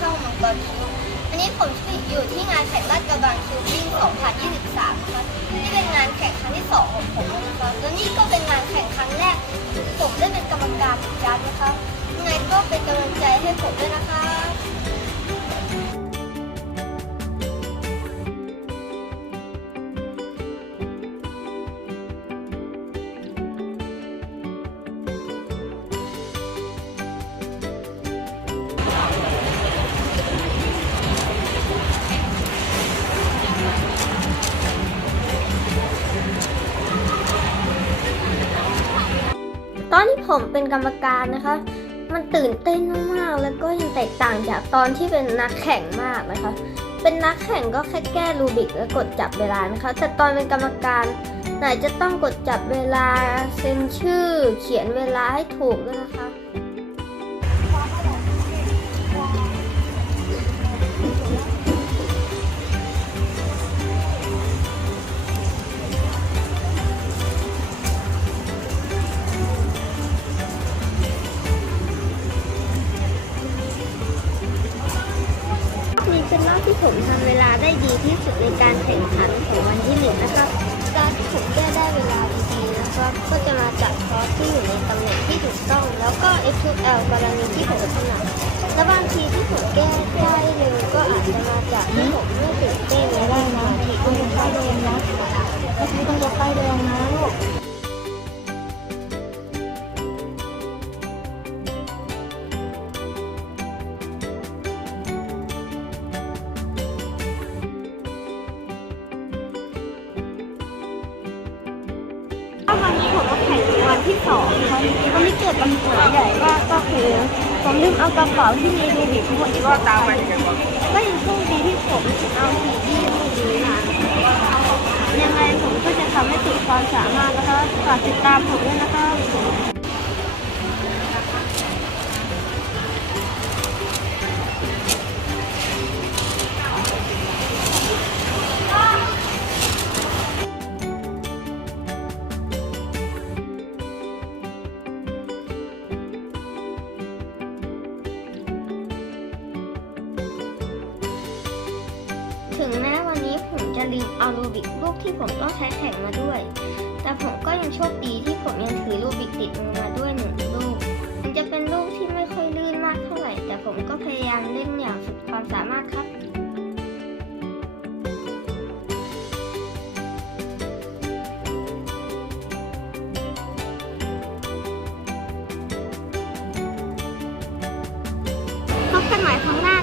ช่องมังกรคิวอันนี้ผมอยู่ที่งานแข่งลาดกระบังคิวบิ้ง2023นะครับนี่เป็นงานแข่งครั้งที่สองของผมนะครับและนี่ก็เป็นงานแข่งครั้งแรกผมได้เป็นกรรมการเหมือนกันนะครับยังไงก็เป็นกำลังใจให้ผมด้วยนะครับ ตอนที่ผมเป็นกรรมการนะคะ มันตื่นเต้นมากๆ แล้วก็ยังแตกต่างจากตอนที่เป็นนักแข่งมากนะคะ เป็นนักแข่งก็แค่แก้รูบิกและกดจับเวลานะคะ แต่ตอนเป็นกรรมการไหนจะต้องกดจับเวลาเซ็นชื่อ เขียนเวลาให้ถูกด้วยนะคะ เป็นรอบที่ผมทำเวลาได้ดีที่สุดในการแข่งขันของวันที่หนึ่งนะครับ การที่ผมแก้ได้เวลาดีๆนะครับ ก็จะมาจากคอร์สที่อยู่ในตำแหน่งที่ถูกต้อง แล้วก็ X L กรณีที่ผมถนัดและบางทีที่ผมแก้ ที่สองครับวันนี้เกิดปัญหาใหญ่ว่าก็คือผมลืมเอากระเป๋าที่มีรูบิกทั้งหมดก็ตามไปก็ยังโชคดีที่ผมเอาสีที่รูบิกมายังไงผมก็จะทำให้สุดความสามารถแล้วก็ฝากติดตามผมด้วยนะคะ ถึงแม้วันนี้ผมจะลืมเอารูบิกลูกที่ผมต้องใช้แข่งมาด้วย แต่ผมก็ยังโชคดีที่ผมยังถือรูบิกติดมือมาด้วยหนึ่งลูก มันจะเป็นลูกที่ไม่ค่อยลื่นมากเท่าไหร่ แต่ผมก็พยายามเล่นอย่างสุดความสามารถครับพบกันใหม่ครั้งหน้า